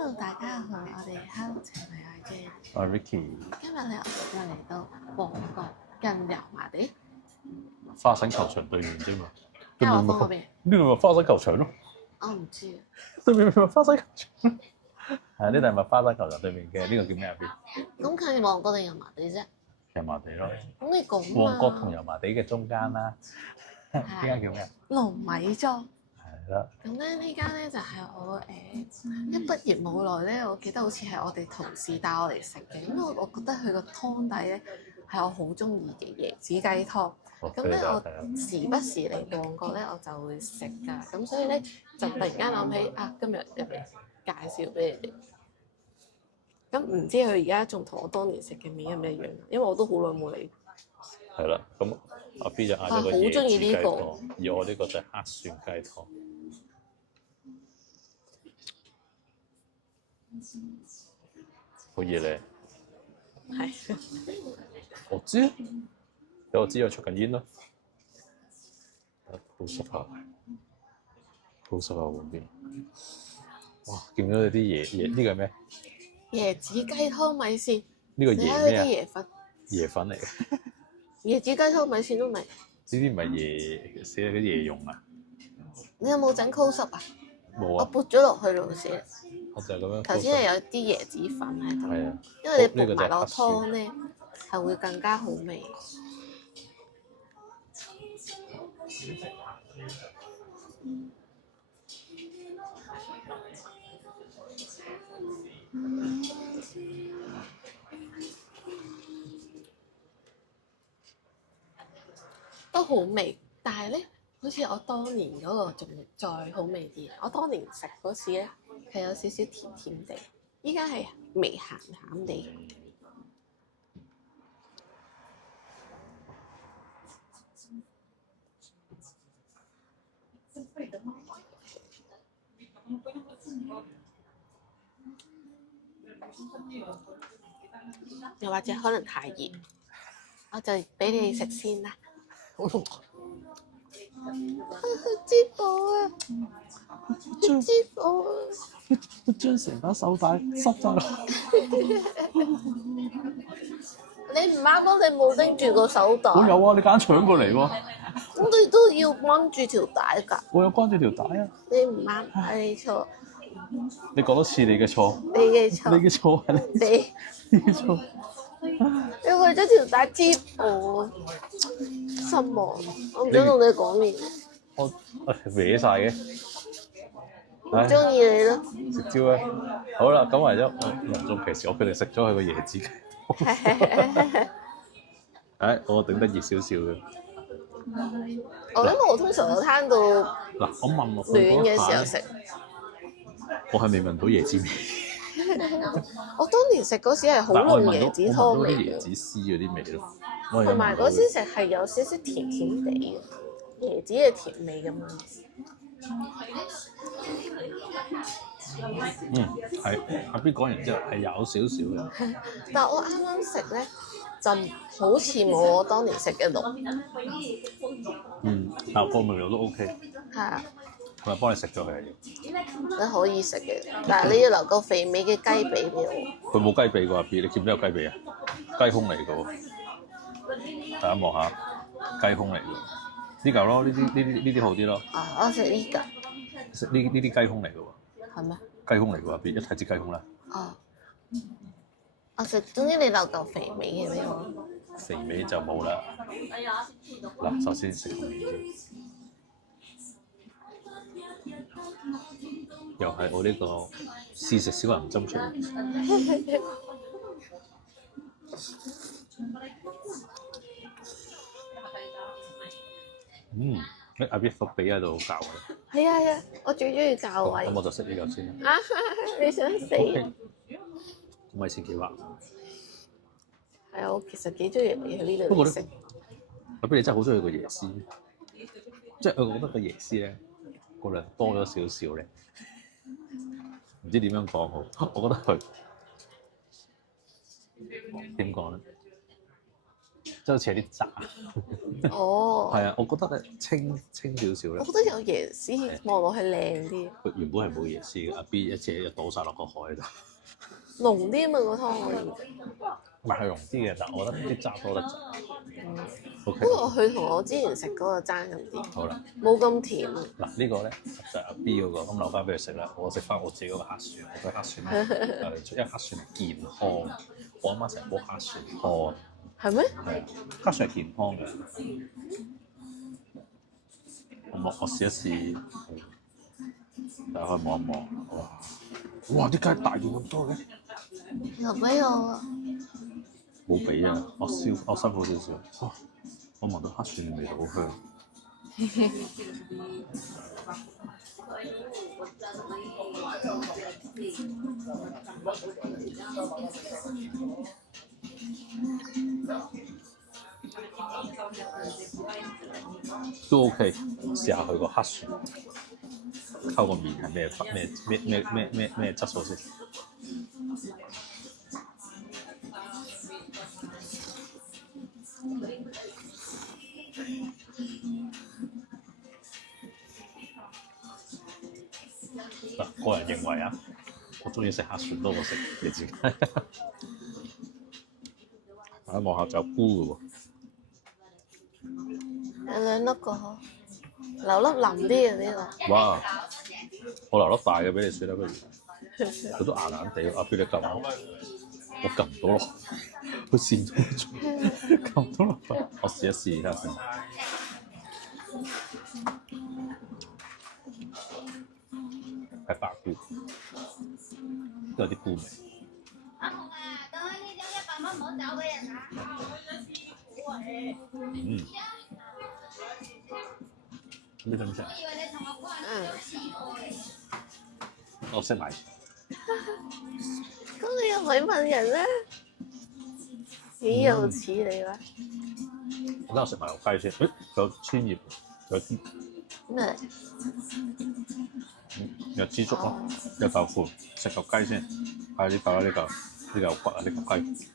Hello，大家好，我哋 Hello 請嚟阿 J。我係 Ricky。今日咧，我哋嚟到旺角近油麻地花生球場對面啫嘛。嘉禾坊嗰邊。呢度咪花生球場咯。我唔知啊。對面咪花生球場。係啊，呢度係咪花生球場對面嘅？呢個叫咩啊？邊？咁近旺角定油麻地啫？油麻地咯。咁你講啊。旺角同油麻地嘅中間啦。邊間叫咩啊？龍米莊。係啦。咁咧呢間咧就係我一畢業冇耐咧，我記得好似係我哋同事帶我嚟食嘅。咁我覺得佢個湯底咧係我好中意嘅椰子雞湯。咁咧我時不時嚟旺角咧，我就會食㗎。咁所以咧就突然間諗起啊，今日入嚟介紹俾你哋。咁唔知佢而家仲同我當年食嘅味一唔一樣？因為我都好耐冇嚟。係啦，咁阿 B 就嗌咗個椰子雞湯，而我呢個就係黑蒜雞湯。好熱咧。係。我知，有我知我出緊煙咯。好濕下，好濕下嗰邊。哇！見到有啲椰，呢個係咩？椰子雞湯米線。呢個椰咩啊？椰粉。椰粉嚟嘅。椰子雞湯米線都未。呢啲唔係椰寫嗰啲椰蓉啊？你有冇整 close up 啊？冇啊！我撥咗落去度先。我就係咁樣。頭先係有啲椰子粉喺度。係啊。因為你撥埋落湯咧，係會更加好味。都好味，但係咧，好似我當年嗰個仲再好味啲。我當年食嗰時咧係有少少甜甜地，依家係微鹹鹹地。又或者可能太熱，我就俾你食先啦。支火啊！支火啊！將成把手帶濕晒落。你唔啱咯，你冇拎住個手袋。我有啊，你揀搶過嚟喎。咁你都要掹住條帶㗎。我有關住條帶啊。你唔啱，係你錯。你講多次你嘅錯。你嘅錯。你嘅錯係你嘅錯。你為咗條帶支我，失望。我唔想同你講嘢。我歪晒嘅。我中意你咯。食蕉啊！好啦，咁為咗隆重其事，我決定食咗佢個椰子雞。我頂得熱少少嘅。因為我通常我攤到嗱，我問我暖嘅時候食。我係未聞到椰子味。我當年食嗰時係好濃椰子湯味嘅。椰子絲嗰啲味咯。同埋嗰時食係有少少甜甜地嘅椰子嘅甜味咁樣。係阿 B 講完之後係有少少嘅。但係我啱啱食咧，就好似冇我當年食嘅濃。但個味道都 OK。係啊。係咪幫你食咗佢？你可以食嘅，但係你要留個肥美嘅雞髀俾我。佢冇雞髀㗎，阿 B，你見唔見有雞髀啊？雞胸嚟㗎喎，大家望下，雞胸嚟㗎。呢嚿咯，呢啲好啲咯。我食呢嚿。食呢啲雞胸嚟㗎喎。係咩？雞胸嚟㗎，阿 B，一睇知雞胸啦。我食，總之你留嚿肥美嘅俾我。肥美就冇啦。嗱，首先食個面先。又係我呢個試食小人針出嚟。阿 B 個髀喺度教我。係啊，我最中意教位。咁我就食呢嚿先。你想死？米線幾滑。係啊，我其實幾中意你喺呢度食。阿 B 你真係好中意個椰絲，即係我覺得個椰絲咧個量多咗少少咧，唔知點樣講好。我覺得佢點講咧？即係好似有啲渣。哦，係啊，我覺得咧清少少咧我覺。得有椰絲望落去靚啲，佢原本係冇椰絲嘅，阿 B 一隻就倒晒落個海度。濃啲啊嘛個湯可以。唔係係濃啲嘅，但係我覺得啲渣多得滯。O 不 K，過佢同我之前食嗰個爭咁啲，好啦，冇咁甜。嗱呢個咧就係阿 B 嗰個，咁留翻俾佢食啦。我食翻我自己嗰個黑蒜，我覺得黑蒜因為黑蒜係健康，我阿媽成日煲黑蒜湯。係咩？係啊，黑蒜係健康嘅。我試一試，大家可以望一望。哇！啲雞大到咁多嘅，留俾我啊！冇俾啊！我辛苦少少。我聞到黑蒜嘅味道好香。都 OK，試下佢個黑蒜溝個麵係咩質素先？嗱，個人認為啊，我中意食黑蒜多過食椰子雞。大家望下就有菇嘅喎。有兩粒個嗬，留粒腍啲嘅呢哇！我留粒大嘅俾你算啦，不如。佢都硬硬地，阿 B 你撳我撳唔到落，佢線到咗，撳唔到落去。我試一試睇下先。係白菇，都有啲菇味。阿紅啊，等開呢張100蚊唔好走俾人啊！呢張先。我以為你同我關我識買。個。咁你又唔係問人咧？幾有似你啦？我等我食埋個雞先。誒，有千葉，有啲咩？有枝竹咯，有豆腐，食個雞先。係呢嚿啦，呢嚿骨啊，呢嚿雞。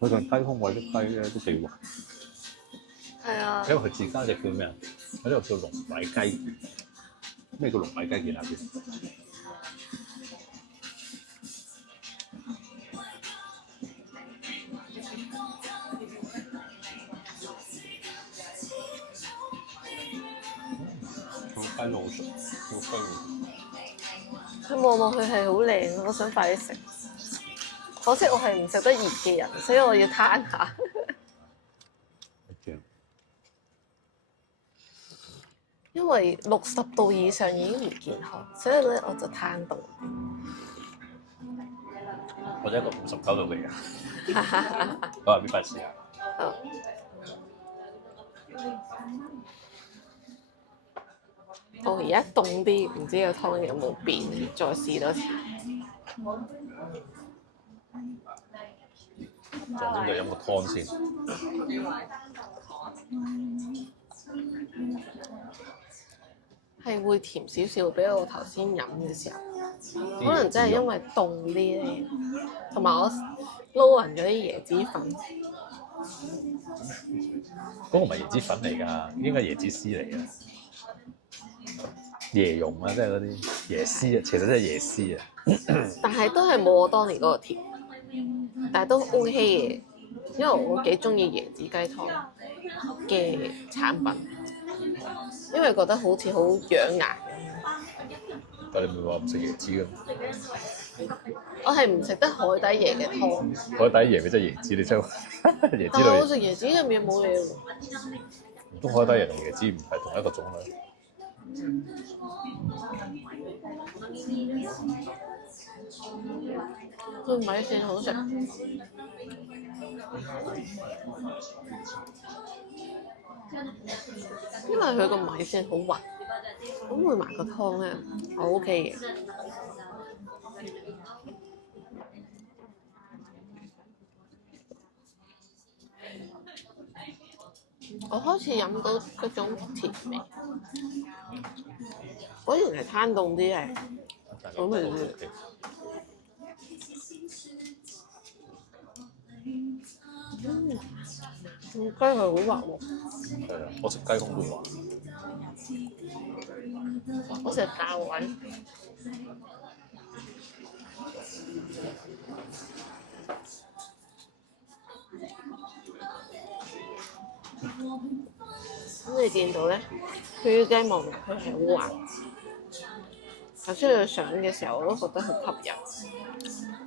佢個雞胸位啲雞咧都幾滑。係啊。因為佢自家隻叫咩啊？喺呢度叫龍米雞。咩叫龍米雞？見下先。雞肉熟，好雞喎。佢望落去係好靚，我想快啲食。可惜我係唔食得熱嘅人，所以我要攤下。因為60度以上已經唔健康，所以咧我就攤凍。或者一個59度嘅人。我話邊塊試下。好。我而家凍啲，唔知個湯有冇變，再試多次。重點就飲個湯先。係會甜少少，比我頭先飲嘅時候，可能真係因為凍啲咧，同埋我撈勻咗啲椰子粉。嗰個唔係椰子粉嚟㗎，應該係椰子絲嚟嘅。椰蓉啊，即係嗰啲椰絲啊，其實真係椰絲啊。但係都係冇我當年嗰個甜，但係都 OK 嘅，因為我幾中意椰子雞湯嘅產品，因為覺得好似好養顏。但係你唔係話唔食椰子㗎？我係唔食得海底椰嘅湯。海底椰咪即係椰子，你真係椰子但係我類。食椰子入面冇嘢喎。唔通海底椰同椰子唔係同一個種類？佢米線好食，因為佢個米線好滑，咁配埋個湯咧，我 OK 嘅。我開始飲到嗰種甜味，果然係攤凍啲嘅，好味啲。雞係好滑喎，係啊，我食雞胸都滑。我食大胃。咁你見到咧，佢啲雞望落去係好滑。頭先佢上嘅時候，我都覺得好吸引。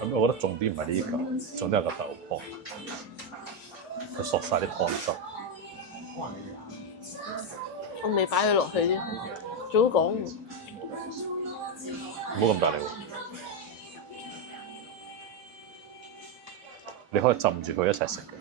咁我覺得重點唔係呢嚿，重點係個豆泡，佢索晒啲湯汁。我未擺佢落去啫，早講。唔好咁大力喎，你可以浸住佢一齊食嘅。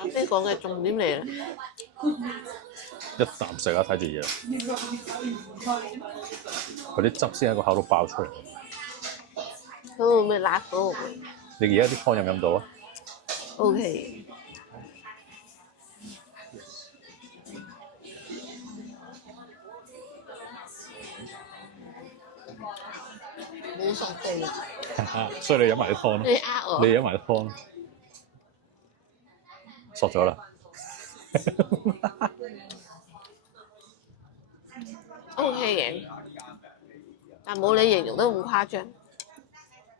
啱先講嘅重點嚟啦，一啖食啊，睇住嘢，佢啲汁先喺個口度爆出嚟。佢會唔會辣到我？你而家啲湯飲唔飲到啊？ OK，冇熟地，所以你飲埋啲湯咯，你呃我。你飲埋啲湯咯，索咗啦。OK 嘅，但冇你形容得咁誇張。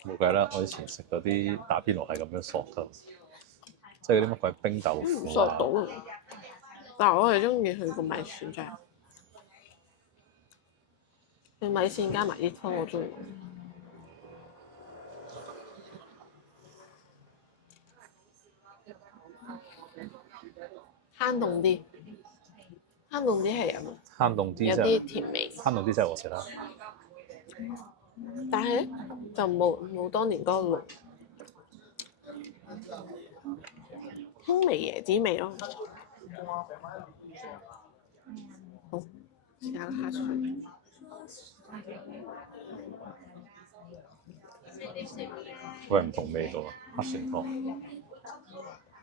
冇計啦，我以前食嗰啲打邊爐係咁樣索㗎，即係嗰啲乜鬼冰豆唔腐啊。索到，但係我係中意佢個米線醬，佢米線加埋啲湯我中意。慳凍啲，慳凍啲係有慳凍啲有啫，啲甜味，慳凍啲真係我食啦。但係咧就冇當年嗰個濃，輕微椰子味咯。好，試下個蝦水。喂，唔同味道啊，黑蒜湯。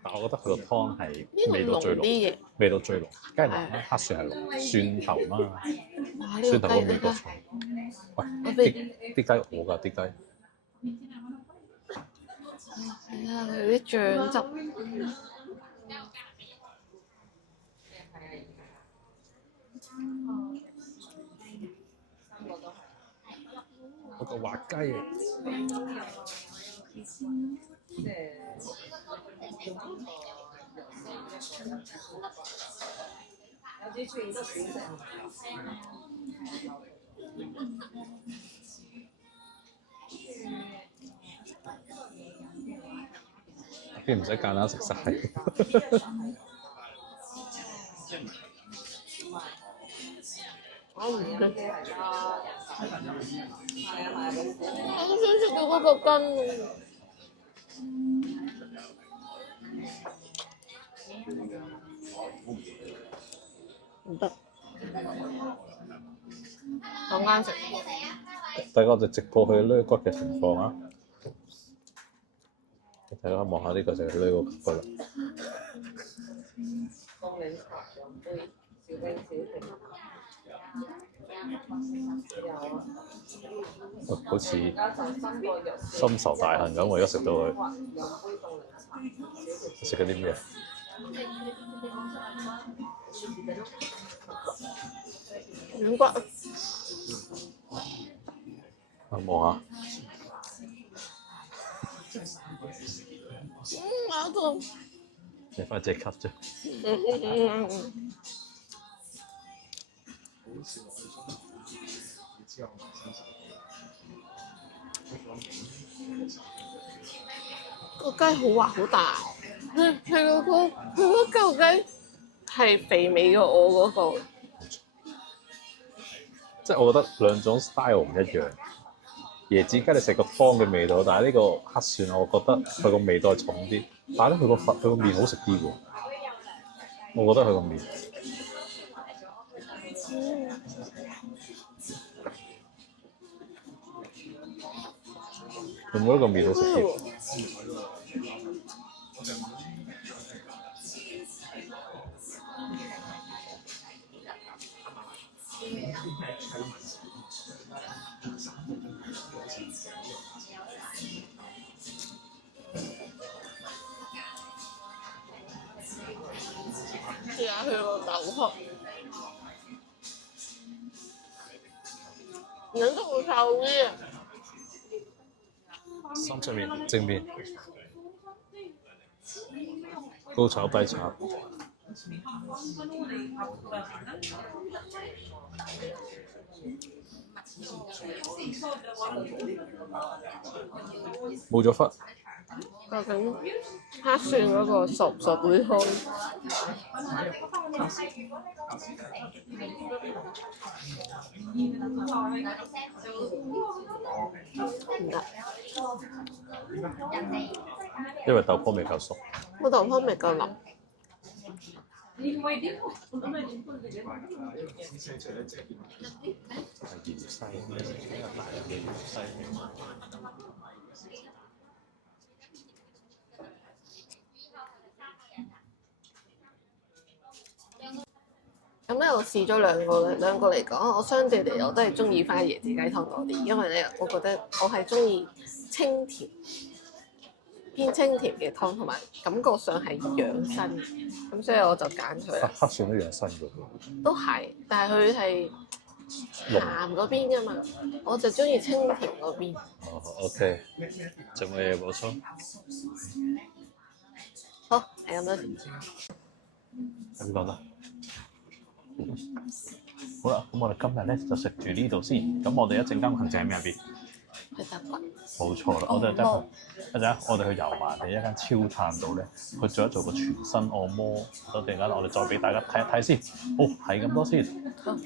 但我覺得佢個湯係呢個濃味道最濃，啲嘅。味道最濃，梗係濃啦，黑蒜係濃，蒜頭嘛，哇！呢蒜頭個個雞味道重。喂，我俾啲雞我㗎啲雞，係啊，佢啲醬汁。嗰個滑雞啊！邊唔使間硬食晒。我唔食。我都想食到嗰個筋。唔得，我啱食。大家我哋直播佢攣骨嘅情況啊！大家望下呢個就係攣個骨啦。好似深仇大恨咁，我而家食到佢。食緊啲咩？軟骨。啊，望下。咬痛。你翻隻吸啫。個雞好滑好大，佢嗰嚿雞係肥美過我嗰個。即係我覺得兩種 style 唔一樣。椰子雞你食個湯嘅味道，但係呢個黑蒜我覺得佢個味道係重啲，但係咧佢個麵好食啲喎。我覺得佢個麵。會唔會呢個麵好食啲？試下佢個豆殼，兩都好臭啲啊！深出面正面，高炒低炒，冇咗忽。究竟黑蒜嗰個熟唔熟會開？唔得，因為豆泡未夠熟。個豆泡未夠腍。咁咧，我試咗兩個嚟講，我相對嚟我都係中意翻椰子雞湯多啲，因為咧，我覺得我係中意清甜偏清甜嘅湯，同埋感覺上係養生，咁所以我就揀佢啦。黑蒜都養生㗎喎。都係，但係佢係鹹嗰邊㗎嘛，我就中意清甜嗰邊。哦，OK，仲有嘢補充？好，係咁多先。咁講啦。好啦，咁我哋今日咧就食住呢度先。咁我哋一陣間行程喺邊入邊？去揼骨。冇錯啦，我哋一陣我哋去油麻地一間超嘆度咧，去做個全身按摩。等陣間我哋再俾大家睇一睇先。好，係咁多先。好。